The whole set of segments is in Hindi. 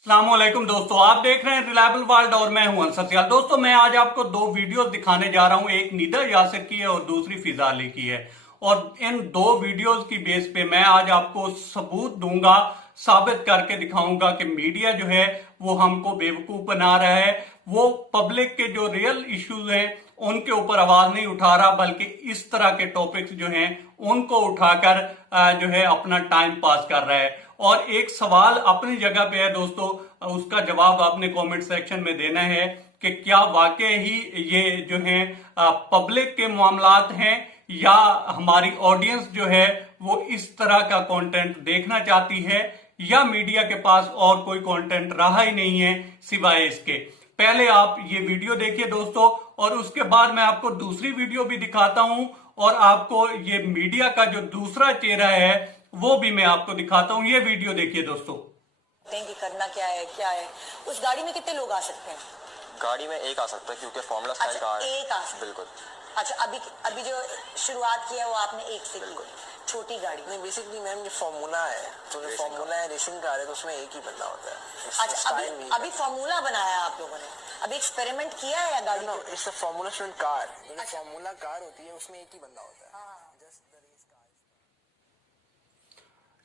अस्सलामुअलैकुम दोस्तों, आप देख रहे हैं रिलायबल वर्ल्ड और मैं हूं अंसर सियाल। दोस्तों, मैं आज आपको दो वीडियोस दिखाने जा रहा हूं, एक निदा यासिर की है और दूसरी फिजा अली की है। और इन दो वीडियोस की बेस पे मैं आज आपको सबूत दूंगा, साबित करके दिखाऊंगा कि मीडिया जो है वो हमको बेवकूफ बना रहा है। वो पब्लिक के जो रियल इश्यूज हैं उनके ऊपर आवाज नहीं उठा रहा, बल्कि इस तरह के टॉपिक्स जो हैं उनको उठाकर जो है अपना टाइम पास कर रहा है। और एक सवाल अपनी जगह पे है दोस्तों, उसका जवाब आपने कमेंट सेक्शन में देना है कि क्या वाकई ही ये जो है पब्लिक के मामलात हैं या हमारी ऑडियंस जो है वो इस तरह का कंटेंट देखना चाहती है, या मीडिया के पास और कोई कंटेंट रहा ही नहीं है सिवाय इसके। पहले आप ये वीडियो देखिए दोस्तों, और उसके बाद मैं आपको दूसरी वीडियो भी दिखाता हूं और आपको ये मीडिया का जो दूसरा चेहरा है वो भी मैं आपको दिखाता हूं। ये वीडियो देखिए दोस्तों। कि करना क्या है उस गाड़ी में कितने लोग आ सकते हैं? गाड़ी में एक आ सकता है क्योंकि फॉर्मूला स्टाइल कार है। एक आ सकता है। बिल्कुल। अच्छा, अभी जो शुरुआत की है वो आपने एक से की, छोटी गाड़ी नहीं। बेसिकली मैम ये फॉर्मूला है, तो जो फॉर्मूला है रेसिंग कार है, तो उसमें एक ही बदला होता है। अच्छा, अभी फॉर्मूला बनाया आप लोगों ने, अभी एक्सपेरिमेंट किया है या गाड़ी? No, it's a formula student car. जो फॉर्मूला कार होती है उसमें एक ही बदला होता है।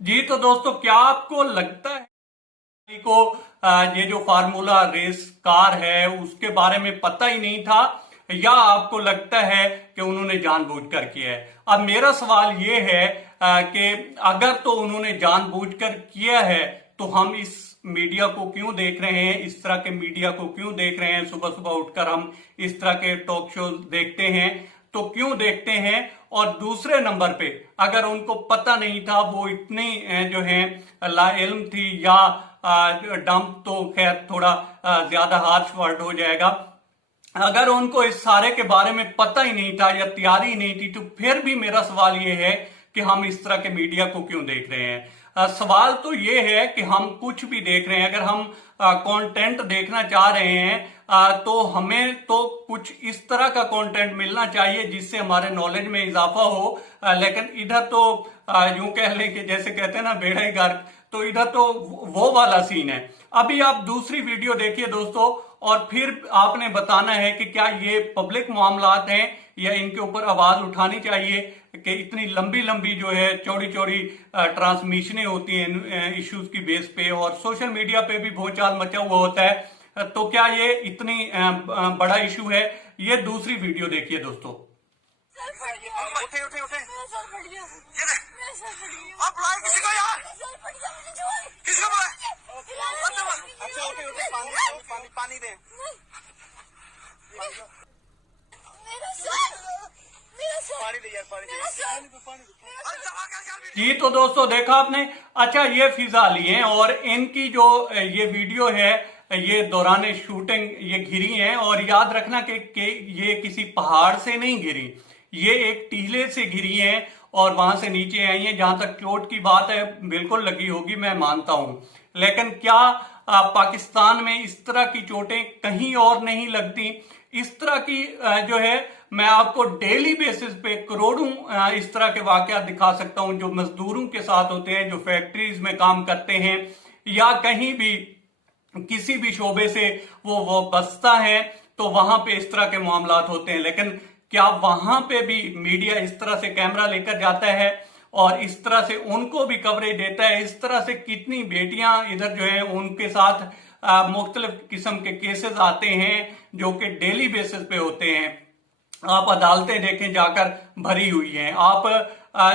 जी तो दोस्तों, क्या आपको लगता है को ये जो फार्मूला रेस कार है उसके बारे में पता ही नहीं था, या आपको लगता है कि उन्होंने जानबूझकर किया है? अब मेरा सवाल ये है कि अगर तो उन्होंने जानबूझकर किया है तो हम इस मीडिया को क्यों देख रहे हैं, इस तरह के मीडिया को क्यों देख रहे हैं? सुबह सुबह उठकर हम इस तरह के टॉक शो देखते हैं तो क्यों देखते हैं? और दूसरे नंबर पे, अगर उनको पता नहीं था, वो इतनी जो है लाइल्म थी या डंप, तो खैर थोड़ा ज्यादा हार्श वर्ड हो जाएगा, अगर उनको इस सारे के बारे में पता ही नहीं था या तैयारी ही नहीं थी, तो फिर भी मेरा सवाल ये है कि हम इस तरह के मीडिया को क्यों देख रहे हैं? सवाल तो ये है कि हम कुछ भी देख रहे हैं, अगर हम कंटेंट देखना चाह रहे हैं तो हमें तो कुछ इस तरह का कंटेंट मिलना चाहिए जिससे हमारे नॉलेज में इजाफा हो। लेकिन इधर तो यूं कह लें कि जैसे कहते हैं ना, बेड़ा ही गर्क, तो इधर तो वो वाला सीन है। अभी आप दूसरी वीडियो देखिए दोस्तों, और फिर आपने बताना है कि क्या ये पब्लिक मामलात हैं या इनके ऊपर आवाज उठानी चाहिए कि इतनी लंबी लंबी जो है चौड़ी चौड़ी ट्रांसमिशनें होती हैं इश्यूज की बेस पे, और सोशल मीडिया पे भी भूचाल मचा हुआ होता है। तो क्या ये इतनी बड़ा इशू है? ये दूसरी वीडियो देखिए दोस्तों। उठे उठे उठे, आप बुलाए किसी को यार, किसी को बुलाए? अच्छा उठे उठे, पानी दे। पानी दे यार, पानी दे। जी तो दोस्तों, देखा आपने। अच्छा, ये फिजा अली हैं और इनकी जो ये वीडियो है ये दौरान शूटिंग ये घिरी हैं, और याद रखना कि ये किसी पहाड़ से नहीं घिरी, ये एक टीले से घिरी हैं और वहां से नीचे आई हैं। जहां तक चोट की बात है, बिल्कुल लगी होगी, मैं मानता हूं, लेकिन क्या पाकिस्तान में इस तरह की चोटें कहीं और नहीं लगती? इस तरह की जो है मैं आपको डेली बेसिस पे करोड़ों इस तरह के वाकयात दिखा सकता हूं जो मजदूरों के साथ होते हैं, जो फैक्ट्रीज में काम करते हैं या कहीं भी किसी भी शोबे से वो बसता है, तो वहां पे इस तरह के मामलात होते हैं। लेकिन क्या वहां पे भी मीडिया इस तरह से कैमरा लेकर जाता है और इस तरह से उनको भी कवरेज देता है? इस तरह से कितनी बेटियां इधर जो है उनके साथ मुख्तलिफ किस्म के केसेस आते हैं जो कि डेली बेसिस पे होते हैं। आप अदालतें देखें जाकर भरी हुई हैं, आप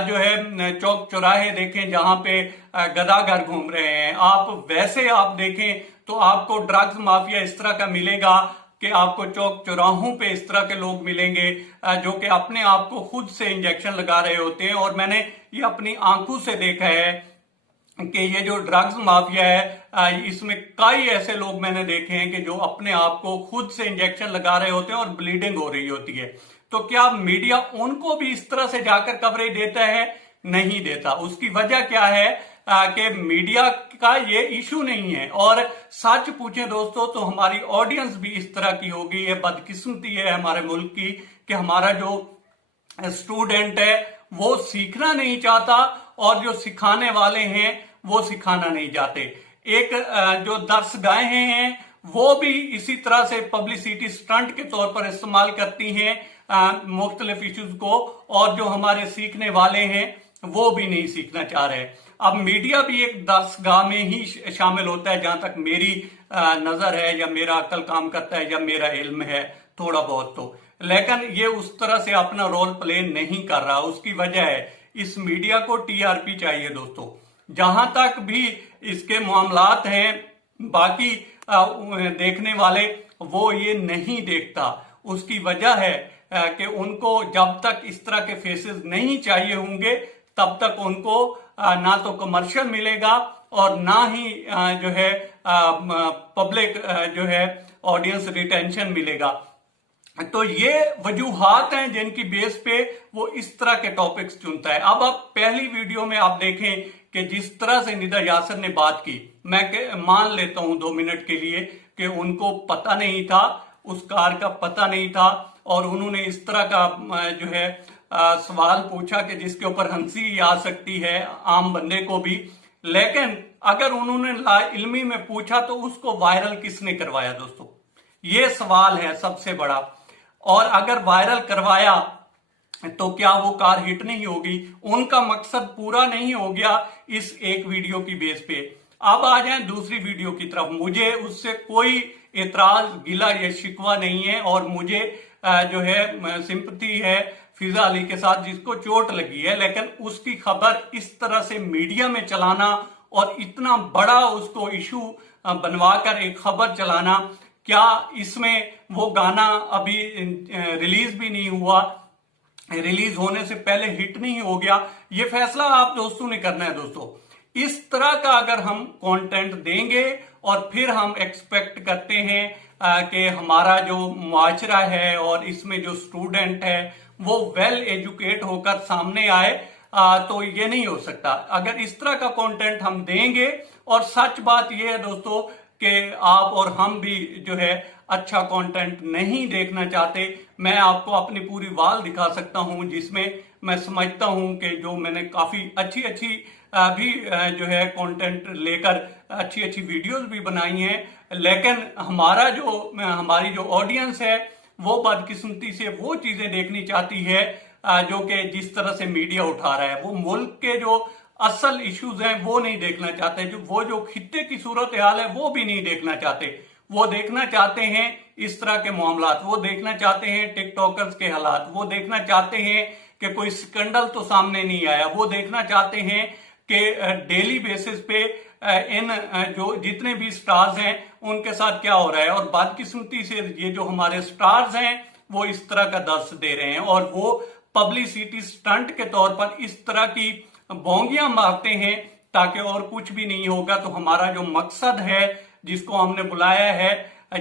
जो है चौक चौराहे देखें जहां पे गदागर घूम रहे हैं, आप वैसे आप देखें तो आपको ड्रग्स माफिया इस तरह का मिलेगा कि आपको चौक चौराहों पे इस तरह के लोग मिलेंगे जो कि अपने आप को खुद से इंजेक्शन लगा रहे होते हैं। और मैंने ये अपनी आंखों से देखा है कि ये जो ड्रग्स माफिया है इसमें कई ऐसे लोग मैंने देखे हैं कि जो अपने आप को खुद से इंजेक्शन लगा रहे होते हैं और ब्लीडिंग हो रही होती है। तो क्या मीडिया उनको भी इस तरह से जाकर कवरेज देता है? नहीं देता। उसकी वजह क्या है कि मीडिया का ये इशू नहीं है। और सच पूछें दोस्तों तो हमारी ऑडियंस भी इस तरह की होगी। ये बदकिस्मती है हमारे मुल्क की कि हमारा जो स्टूडेंट है वो सीखना नहीं चाहता और जो सिखाने वाले हैं वो सिखाना नहीं चाहते। एक जो दर्शगाहें हैं वो भी इसी तरह से पब्लिसिटी स्टंट के तौर पर इस्तेमाल करती हैं मुख्तलिफ इश्यूज को, और जो हमारे सीखने वाले हैं वो भी नहीं सीखना चाह रहे। अब मीडिया भी एक दर्शगाह में ही शामिल होता है, जहां तक मेरी नजर है या मेरा अक्ल काम करता है या मेरा इल्म है थोड़ा बहुत तो, लेकिन ये उस तरह से अपना रोल प्ले नहीं कर रहा। उसकी वजह है इस मीडिया को टीआरपी चाहिए दोस्तों। जहां तक भी इसके मामलात हैं, बाकी देखने वाले वो ये नहीं देखता। उसकी वजह है कि उनको जब तक इस तरह के फेसेस नहीं चाहिए होंगे तब तक उनको ना तो कमर्शियल मिलेगा और ना ही जो है पब्लिक जो है ऑडियंस रिटेंशन मिलेगा। तो ये वजूहात हैं जिनकी बेस पे वो इस तरह के टॉपिक्स चुनता है। अब आप पहली वीडियो में आप देखें कि जिस तरह से निदा यासर ने बात की, मैं मान लेता हूं 2 मिनट के लिए कि उनको पता नहीं था, उस कार का पता नहीं था, और उन्होंने इस तरह का जो है सवाल पूछा कि जिसके ऊपर हंसी आ सकती है आम बंदे को भी। लेकिन अगर उन्होंने लाइल्मी में पूछा तो उसको वायरल किसने करवाया दोस्तों? ये सवाल है सबसे बड़ा। और अगर वायरल करवाया तो क्या वो कार हिट नहीं होगी? उनका मकसद पूरा नहीं हो गया इस एक वीडियो की बेस पे। अब आ जाए दूसरी वीडियो की तरफ। मुझे उससे कोई एतराज, गिला या शिकवा नहीं है, और मुझे जो है सिंपैथी है फिजा अली के साथ जिसको चोट लगी है। लेकिन उसकी खबर इस तरह से मीडिया में चलाना और इतना बड़ा उसको इशू बनवाकर एक खबर चलाना, क्या इसमें वो गाना अभी रिलीज भी नहीं हुआ, रिलीज होने से पहले हिट नहीं हो गया? ये फैसला आप दोस्तों ने करना है दोस्तों। इस तरह का अगर हम कंटेंट देंगे और फिर हम एक्सपेक्ट करते हैं कि हमारा जो मुआशरा है और इसमें जो स्टूडेंट है वो वेल एजुकेट होकर सामने आए, तो ये नहीं हो सकता। अगर इस तरह का कंटेंट हम देंगे, और सच बात ये है दोस्तों कि आप और हम भी जो है अच्छा कंटेंट नहीं देखना चाहते। मैं आपको अपनी पूरी वाल दिखा सकता हूं जिसमें मैं समझता हूं कि जो मैंने काफी अच्छी भी जो है कंटेंट लेकर अच्छी वीडियोस भी बनाई हैं, लेकिन हमारी जो ऑडियंस है वो बदकिस्मती से वो चीजें देखनी चाहती है जो कि जिस तरह से मीडिया उठा रहा है। वो मुल्क के जो असल इश्यूज हैं वो नहीं देखना चाहते, जो खित्ते की सूरत हाल है वो भी नहीं देखना चाहते। वो देखना चाहते हैं इस तरह के मामलात, वो देखना चाहते हैं टिकटॉकर्स के हालात, वो देखना चाहते हैं कि कोई स्कैंडल तो सामने नहीं आया, वो देखना चाहते हैं कि डेली बेसिस पे इन जो जितने भी स्टार्स हैं उनके साथ क्या हो रहा है। और बदकिस्मती से ये जो हमारे स्टार्स हैं वो इस तरह का दर्श दे रहे हैं, और वो पब्लिसिटी स्टंट के तौर पर इस तरह की बोंगियां मारते हैं ताकि और कुछ भी नहीं होगा तो हमारा जो मकसद है, जिसको हमने बुलाया है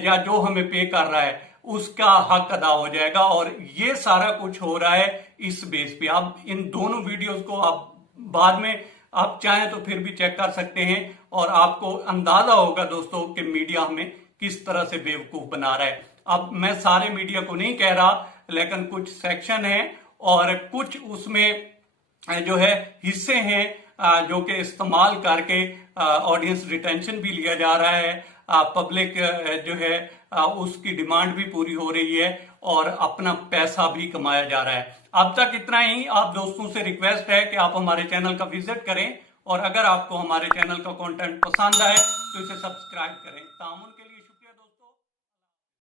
या जो हमें पे कर रहा है, उसका हक अदा हो जाएगा। और ये सारा कुछ हो रहा है इस बेस पे। आप इन दोनों वीडियोस को आप बाद में आप चाहें तो फिर भी चेक कर सकते हैं, और आपको अंदाजा होगा दोस्तों कि मीडिया हमें किस तरह से बेवकूफ बना रहा है। अब मैं सारे मीडिया को नहीं कह रहा, लेकिन कुछ सेक्शन है और कुछ उसमें जो है हिस्से हैं जो कि इस्तेमाल करके ऑडियंस रिटेंशन भी लिया जा रहा है, पब्लिक जो है उसकी डिमांड भी पूरी हो रही है और अपना पैसा भी कमाया जा रहा है। अब तक इतना ही। आप दोस्तों से रिक्वेस्ट है कि आप हमारे चैनल का विजिट करें, और अगर आपको हमारे चैनल का कंटेंट पसंद आए तो इसे सब्सक्राइब करें। तामुन के लिए